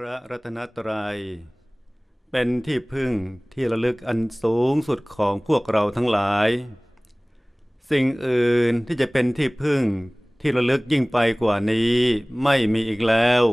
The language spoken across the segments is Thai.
พระรัตนตรัย เป็นที่พึ่งที่ระลึกอันสูงสุดของพวกเราทั้งหลาย สิ่งอื่นที่จะเป็นที่พึ่งที่ระลึกยิ่งไปกว่านี้ไม่มีอีกแล้ว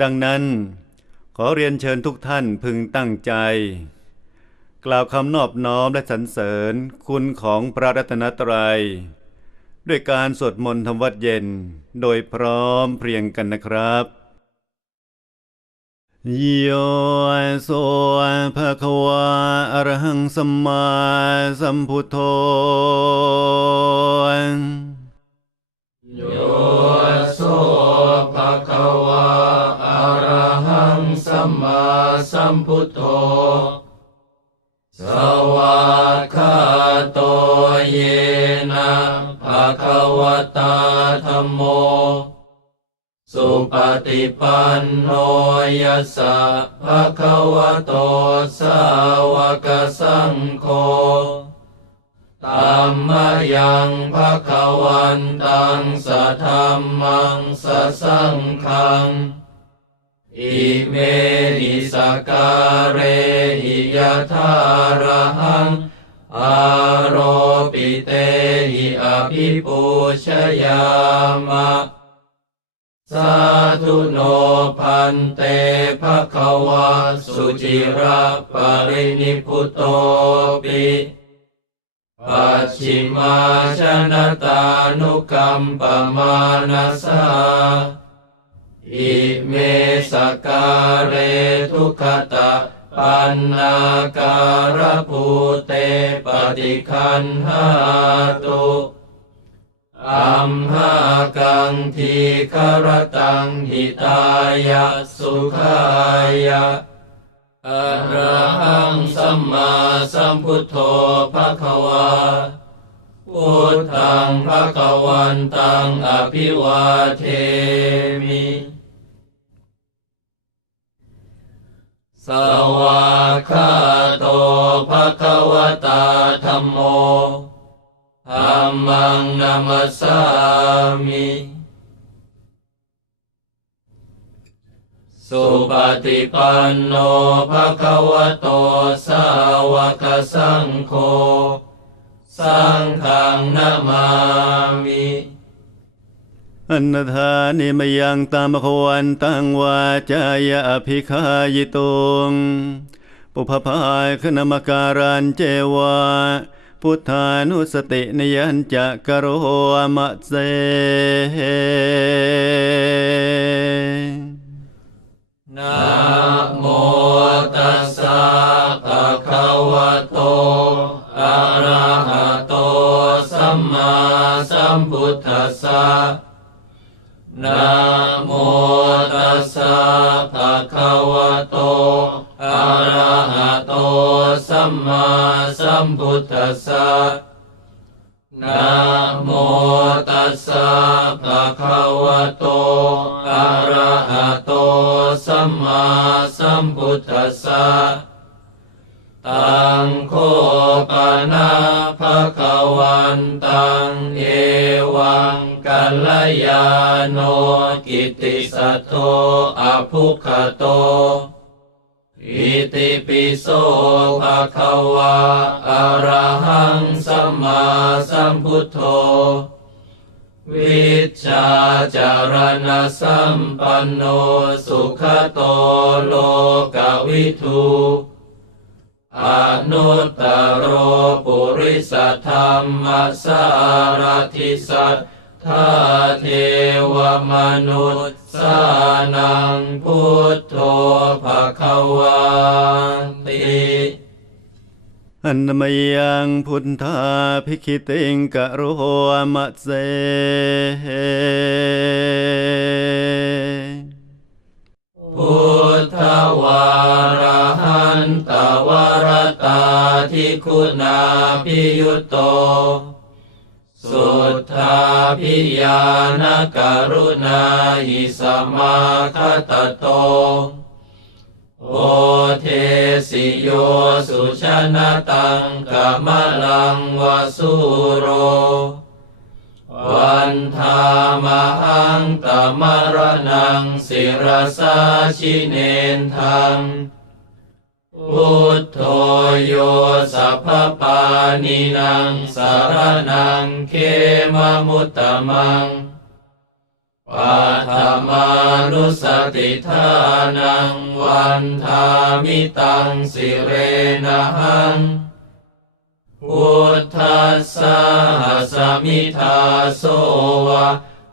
ดังนั้นขอเรียนเชิญทุกท่านพึงตั้งใจ กล่าวคำนอบน้อมและสรรเสริญคุณของพระรัตนตรัย ด้วยการสวดมนต์ทำวัดเย็นโดยพร้อมเพรียงกันนะครับ โยโสภะคะวะอรหังสัมมาสัมพุทโธโยโสภะคะวะอรหังสัมมาสัมพุทโธ สวากขาโตเยนะภะคะวะตาธัมโม สุปฏิปันโนยัสสะภะคะวะโตสาวกสังโฆตัมมยังภะคะวันตังสะธัมมังสะสังฆัง อิเมหิสการเรหิยะทาระหัง อาโรปิเตหิอภิปูชยามะ สาธุโนพันเตภะคะวะสุจิระปรินิพุตโตปิปัจฉิมาชนะตานุกัมปมานาสาอิเมสการเรทุขตะปันนาการภูเตปฏิคันหาตุ อัมหากังทีครตังหิตายะสุขายะอะระหังสัมมาสัมพุทโธภะคะวาพุทธังภะคะวันตังอภิวาเทมิสวากขาโตภะคะวตาธัมโม ธัมมังนัมสสามิสุปฏิปันโนภะคะวะโตสาวกสังโฆสังฆังนามามิอันนธานิมยังตามขวันตังวาจายะอภิคายตุงปุพพายคณมการันเจวา พุทธานุสตินยัญจะกโรมะเซ โนกิตติสัทโธอภุคโตอิติปิโสภะคะวะอะระหังสัมมาสัมพุทโธ วิชาจารณสัมปันโนสุขโตโลกวิทูอนุตตโรปุริสธรรมสารทิสัต ทธาเทวมนุษย์สานังพุทโธภะคะวันติอันนมยังพุทธาภิคิติงกโรมะเซพุทธวารหันตวรตาทิคุณาพิยุตโตสุทธาพิยานกรุณาหิสมาคตโต โอเทสิโยสุชนะตังกมลังวสุโร วันธามหังตมรนังศิรสาชิเนนทัง พุทโธโยสัพพปานินางสารนังเขมมุตตมังปัทมานุสติทานังวันทามิตังสิเรนะหังพุทธัสสะสมิทาโสวะ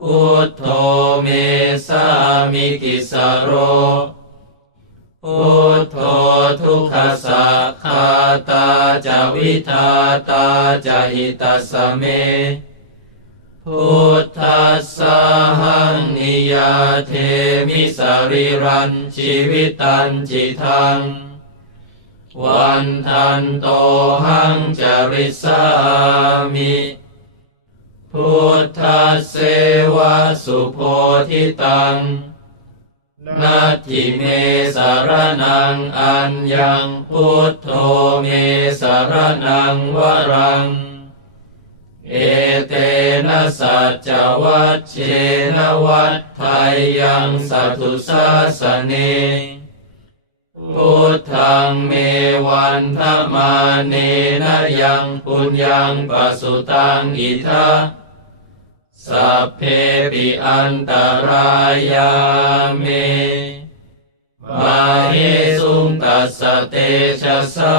พุทโธเมสามิกิสโร พุทโธทุกขสักขาตาจะวิทาตาจะหิตัสเม พุทธัสสะหังนิยาเทมิสริรันชีวิตันจิทัง วันทันโตหังจริสามิพุทธเสวะสุโพธิตัง นัตถิเมสารนังอัญญังพุทโธเมสารนังวรัง เอเตนะสัจวัชเชนะวัฏไทยังสัตุสาสเนพุทธังเมวันธมาเนนะยังปุญญังปสุตังอิทา สัพเพปิอันตรายาเมมาเฮสุงตัสเตชะสา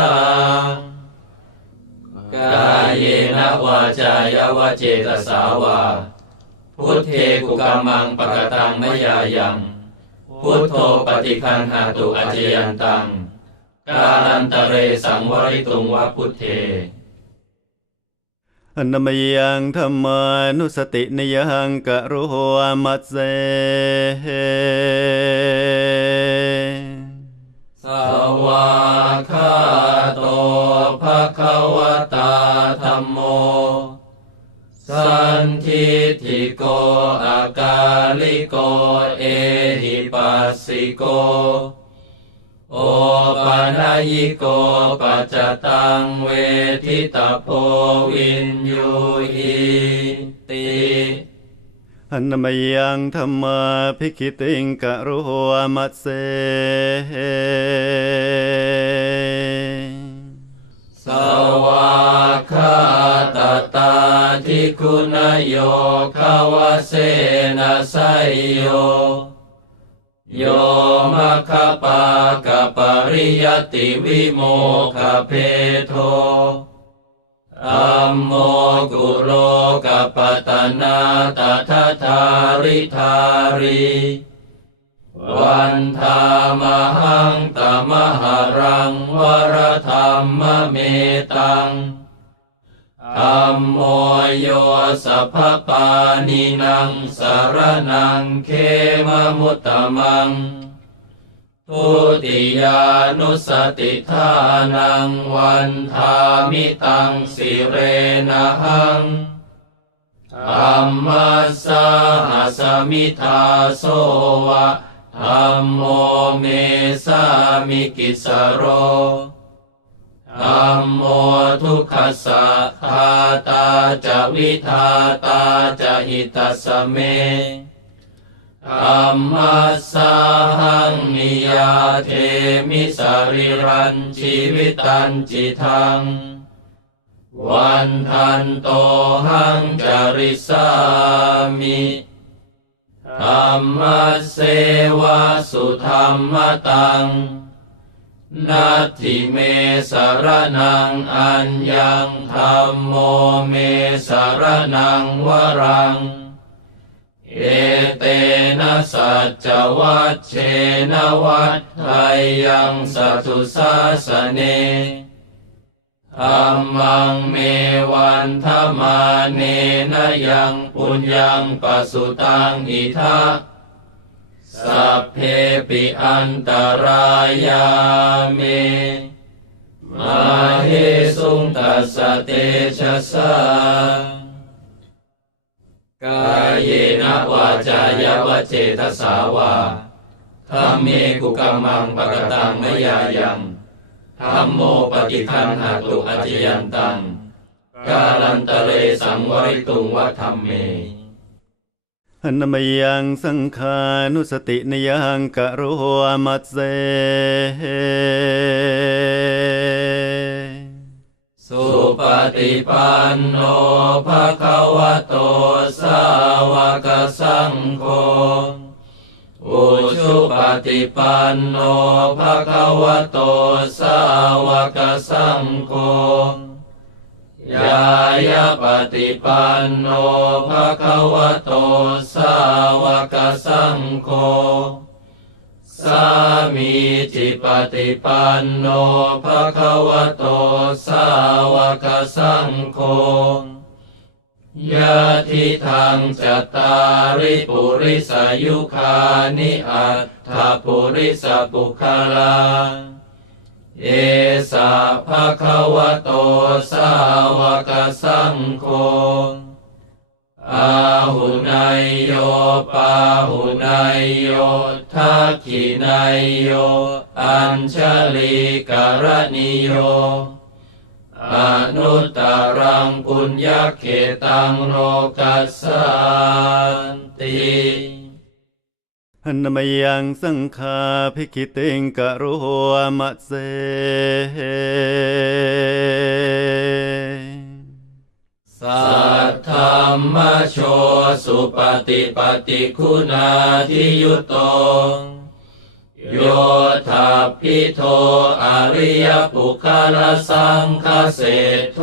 กายเยนะวาจายวเจตสาวา พุทเทกุกามังปะกตังมยายัง พุทโธปฏิคันหาตุอจยันตัง กาลันตเรสังวริตุงวะพุทเท อนามยังธรรมานุสตินยังกะโรมัสเสสวากาโตภะคะวตาธรรมโม สันทิติโกอากาลิโก เอหิปัสสิโก โอปานายิโกปัจจตังเวทิตาโพวินยูหิติอนามยังธรรมาภิกขิติงกะโรมัสเสสวากขาตตาทิคุณโยขาวเสนะไสยโย โยมะคปากะปริยติวิโมคเพโทอัมโมกุโรกัปตนาตถาทาริธารี วันธามหังตมหารังวรธรรมเมตัง ธัมโมโยสัพพปานินังสารนังเขมมุตตมังทุติยานุสติทานังวันทามิตังสิเรนะหังธัมมัสสะสมิทาโสวะธัมโมเมสามิกิสโร ธัมโมทุกขสะคาตาจะวิทาตาจะหิตสเมธัมมัสสะหังนิยาเทมิสริรันชีวิตันจิทัง วันทันโตหังจริสามิธรรมเสวะสุธรรมตัง นัตถิเมสารนังอัญญังธรรมโมเมสารนังวรัง เอเตนะสัจจวัชเชนวัฏไทยังสัตุสาสเนธัมมังเมวันธมาเนนยังปุญญังปสุตังอิทัก สัพเพปิอันตรายาเมมาเฮสุงตัสเตชะสากายเยนะวาจายวะเจตสาวาธรรมเมกุกัมมังปะกตังมยายังธัมโมปฏิคันหาตุอจิยันตัง กาลันตะเรสังวริตุงวัธรรมเม หันมยังสังขานุสตินยังกะโรมัสเสสุปฏิปันโนภะคะวะโตสาวกสังโฆอุชุปฏิปันโนภะคะวะโตสาวกสังโฆ ยายาปฏิปันโนภะคะวะโตสาวกสังโฆสามีจิปฏิปันโนภะคะวะโตสาวกสังโฆยะทิทางจัตตาริปุริสายุคานิอัตถปุริสปุคลา เอสะภะคะวะโตสาวกสังโฆอาหุนายโยปาหุนายโยทักขินายโย อัญชลีกรณิโยอนุตตรังปุญญเขตังโลกัสสันติ หันมยังสังขาภิกิติงกะโรมัสเสสัทธรรมโชสุปฏิปฏิคุณาทิยุตโตโยธาพิโทอริยปุคลสังคเศโท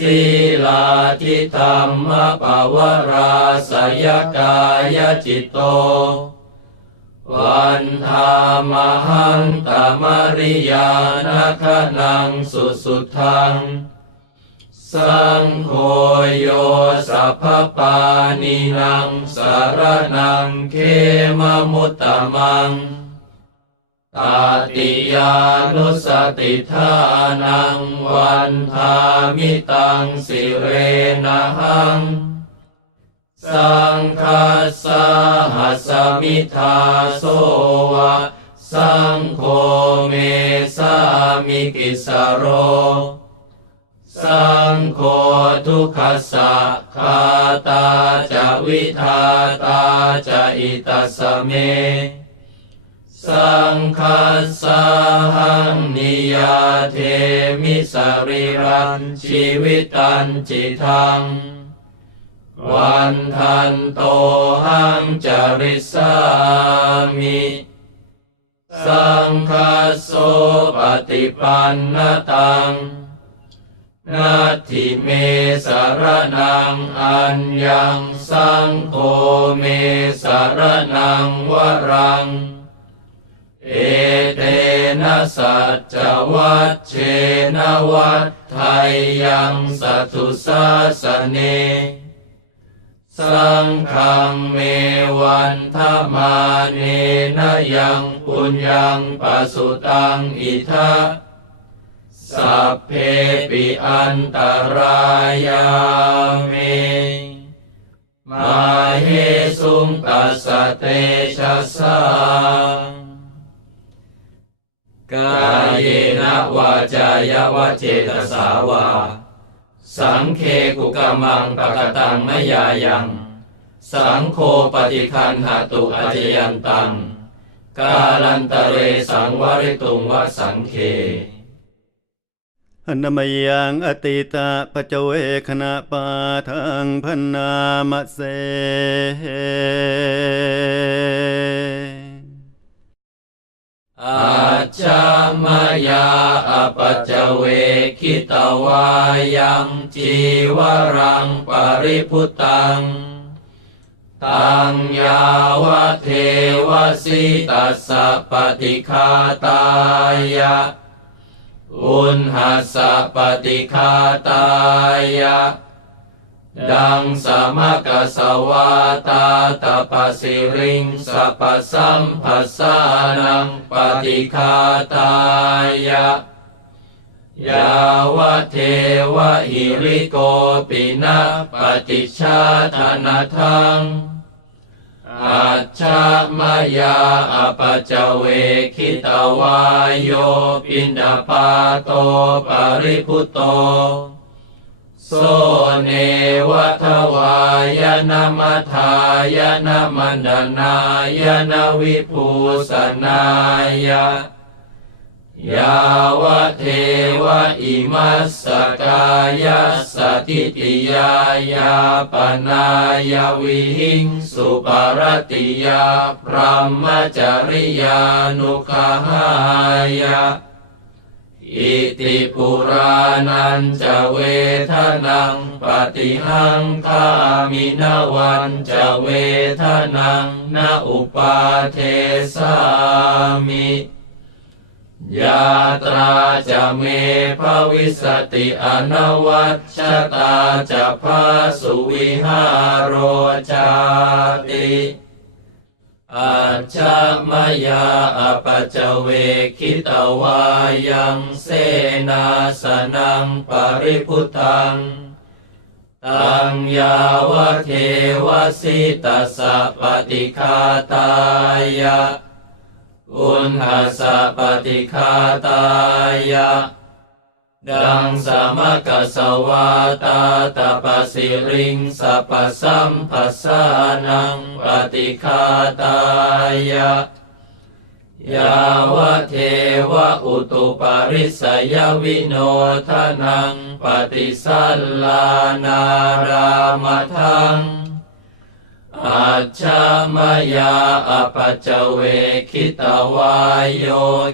ศีลาทิธรรมปวราสยกายจิตโต วันธามหันตมริยานาคนังสุสุทัง สังโฆโยสัพปานินังสารนังเขมมุตตมัง ตาติยานุสติทานังวันทามิตังสิเรนะหัง สังคัสสะหัสมิทาโสวะ สังโฆเมสามิกิสโร สังโฆทุกขสักขาตาจะวิทาตาจะอิตัสเม สังคัสสะหังนิยาเทมิสริรันชีวิตันจิทัง วันทันโตหังจริสามิสังคัสโสปฏิปันนตังนาทิเมสารนังอัญญังสังโฆเมสารนังวรัง เอเตนะสัจวัชเชนวัฏไทยยังสัตุสาสเน สังฆเมวันทมาเนนะยังปุญญังปัสุตังอิทะสัพเพปิอันตรายาเมมาเฮสุงตัสเตชะสัง กายเยนะวาจายวะเจตสาวา สังเคกุกมังปะกตังมยายัง สังโฆปฏิคันหาตุอาจยันตัง กาลันตะเรสังวริตุงวสังเคหันมยังอติตาปจเวคณะปาทังพนามเส อาจามยาอปัจเวคิตวายังจีวรังปริพุตัง ตังยาวเทวสิตัสสะปฏิคาตายะ อุณหัสสะปฏิคาตายะ ดังสมกสวาตาตปสิริงสัพสัมภัสานังปฏิคาตายะยาวะเทวะหิริโกปินะปฏิชาธนาทังอัจฉมายาอปัจเวคิตวายโยปินดาปาโตปริพุโต โสเนวทวายนามัทายนามันดนายนวิภูสนายะยาวะเทวอิมัสสกายสสติติยายาปนายวิหิงสุปารติยาพรหมจริยานุขหายะ อิติปุรานันจะเวทนัง ปฏิหังคามินวันจะเวทนังนาอุปาเทสามิยาตราจะเมภวิสติอนวัชชตาจะพาสุวิหารโรจาติ อัจฉมยาอปจจเวคิตวายังเสนาสนังปริพุทังตังยาวเทวสิตาสะปฏิคาตายะอุณหสะปฏิคาตายะ ดังสามกสวาตาตาปสิริงสัพสัมปัสสานังปฏิคาตายะยาวเทวะอุตุปาริสยวิโนทนังปฏิสัลลานารามทังอาชามายาอปัจจเวคิตวายโย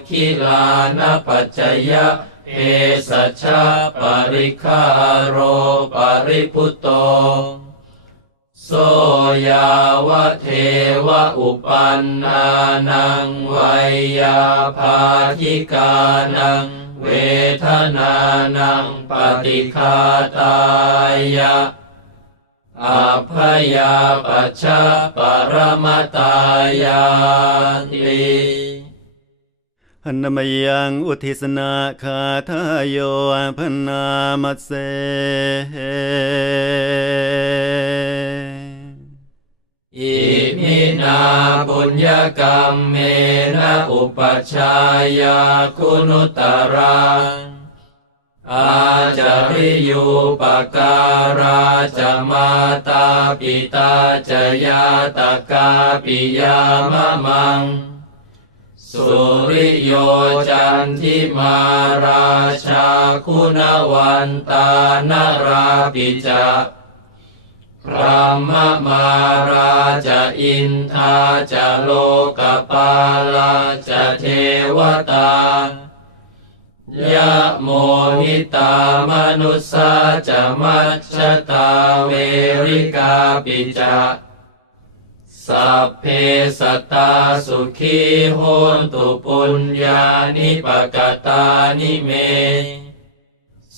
คิลานปัจจยะ เอสัชาปริคาโรปริพุตโต โสยาวะเทวอุปันนานังวัยยาภาธิกานัง เวทนานังปฏิคาตายะอาพยาปชชะปรมตายาติ นมยังอุทิสนาคาทายโยพนามัสเสอิมินาปุญญกรรมเมนะอุปัชฌายาคุณุตรังอาจาริยุปการาจะมาตาปิตาจยาตกาปิยามะมัง สุริโยจันทิมาราชาคุณวันตานราปิจาพระมมาราจะอินทาจะโลกปาลาจะเทวตายะโมหิตามนุสสาจะมัชชตาเวริกาปิจา สัพเพสัตตาสุขีโหตุปุญญานิปกตานิเม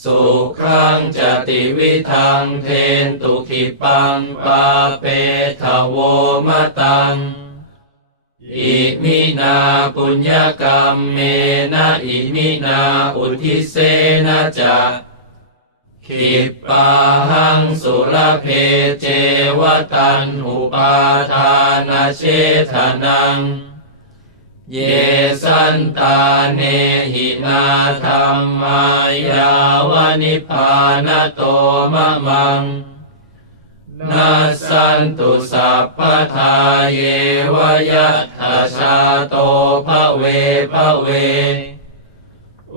สุขังจติวิทังเทนตุขิปังปาเปทโวมะตัง อิมินาปุญญกรรมเมนะอิมินาอุทิเสนะจะ ขิปาหังสุรเพเจวตันหุปาทานาเชทนัง เยสันตาเนหินาธรรมายาวนิพานโตมะมังนาสันตุสัพพทาเยวยัตถาชาโตภเวภเว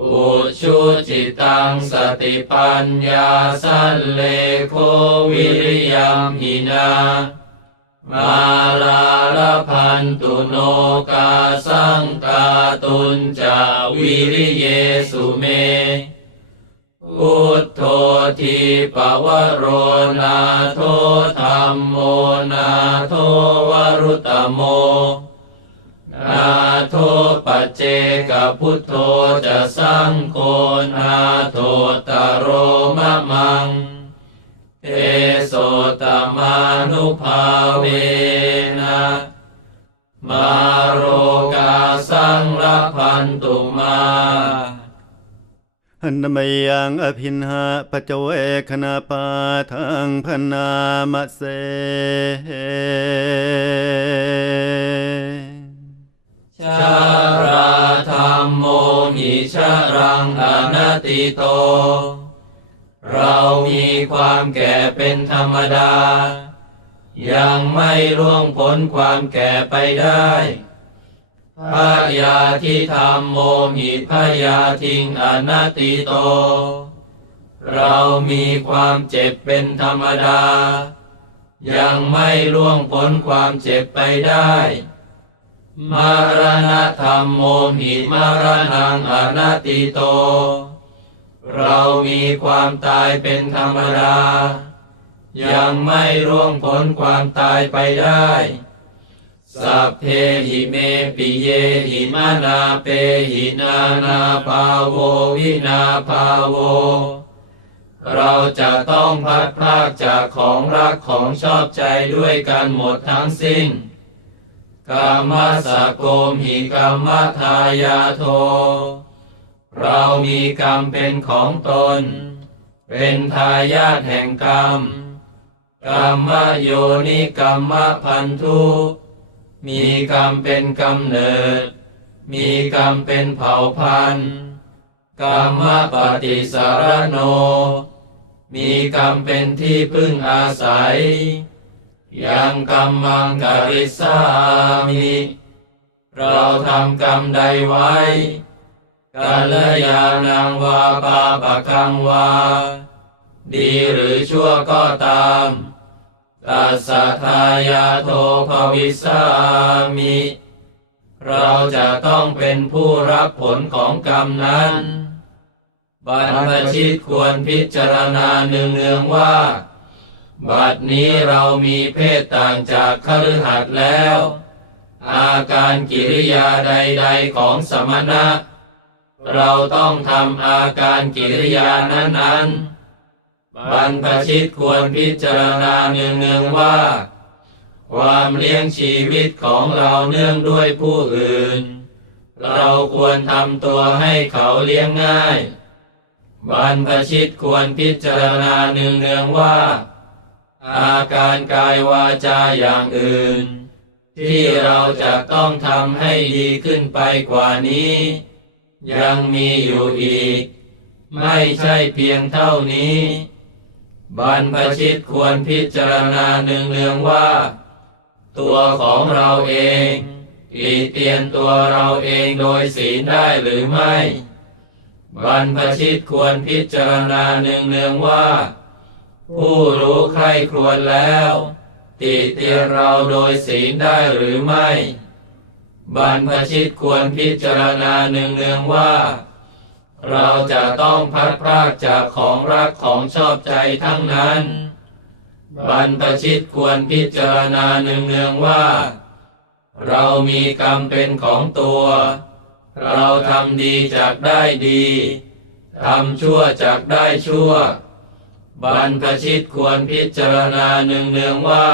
อุชุจิตังสติปัญญาสันเลโควิริยมหินามาลาลพันตุโนกาสังกาตุนจาวิริเยสุเม อุทโททีปวโรนาโทธรรมโมนาโทวรุตโม นาโทปัจเจกพุทโธจะสังโฆนาโทตโรมะมัง เอโสตมานุภาเวนะมาโรกาสังละพันตุมาหันมยังอภินหาปจเวคณาปาทังพนามเส ชาราธรรมโมหิชารังอนติโต เรามีความแก่เป็นธรรมดา ยังไม่ล่วงพ้นความแก่ไปได้พยาธิธรรมโมหิพยาทิงอนตติโต เรามีความเจ็บเป็นธรรมดา ยังไม่ล่วงพ้นความเจ็บไปได้ มรณะธรรมโมหิมรณังอนัตติโต เรามีความตายเป็นธรรมดา ยังไม่ร่วงพ้นความตายไปได้ สัพเพหิเมปิเยหิมานาเปหินานาภาโววินาภาโว เราจะต้องพัดพากจากของรักของชอบใจด้วยกันหมดทั้งสิ้น กามสะโกมหิกรรมทายาโท เรามีกรรมเป็นของตน เป็นทายาทแห่งกรรมกรรมโยนิกรรมพันธุมีกรรมเป็นกำเนิด มีกรรมเป็นเผ่าพันธุ์กรรมปฏิสารโน มีกรรมเป็นที่พึ่งอาศัย ยังกรรมังกริสามิ เราทำกรรมใดไว้กัลยาณังวาปาปะกังวา ดีหรือชั่วก็ตามตัสสทายาโทภวิสามิ เราจะต้องเป็นผู้รับผลของกรรมนั้น บรรพชิตควรพิจารณาเนืองๆว่า บัดนี้เรามีเพศต่างจากคฤหัสถ์แล้ว อาการกิริยาใดๆของสมณะ เราต้องทำอาการกิริยานั้นๆ บรรพชิตควรพิจารณาเนืองๆว่า ความเลี้ยงชีวิตของเราเนื่องด้วยผู้อื่น เราควรทำตัวให้เขาเลี้ยงง่าย บรรพชิตควรพิจารณาเนืองๆว่า อาการกายวาจาอย่างอื่น ที่เราจะต้องทำให้ดีขึ้นไปกว่านี้ ยังมีอยู่อีก ไม่ใช่เพียงเท่านี้ บรรพชิตควรพิจารณาเนืองๆว่า ตัวของเราเองอีเตียนตัวเราเองโดยศีลได้หรือไม่ บรรพชิตควรพิจารณาเนืองๆว่า ผู้รู้ใครครวญแล้ว ติเตียนเราโดยศีลได้หรือไม่ บรรพชิตควรพิจารณาเนืองๆว่า เราจะต้องพัดพรากจากของรักของชอบใจทั้งนั้น บรรพชิตควรพิจารณาเนืองๆว่า เรามีกรรมเป็นของตัว เราทำดีจากได้ดีทำชั่วจากได้ชั่ว บรรพชิตควรพิจารณาเนืองๆว่า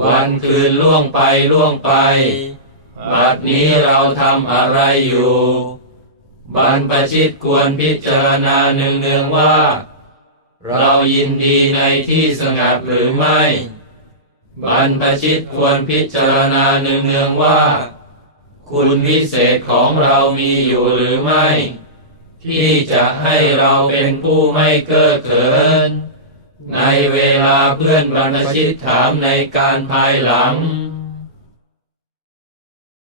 วันคืนล่วงไปล่วงไป บัดนี้เราทำอะไรอยู่ บรรพชิตควรพิจารณาเนืองๆว่า เรายินดีในที่สงัดหรือไม่ บรรพชิตควรพิจารณาเนืองๆว่า คุณวิเศษของเรามีอยู่หรือไม่ ที่จะให้เราเป็นผู้ไม่เก้อเขิน ในเวลาเพื่อนบรรชิตถามในการภายหลัง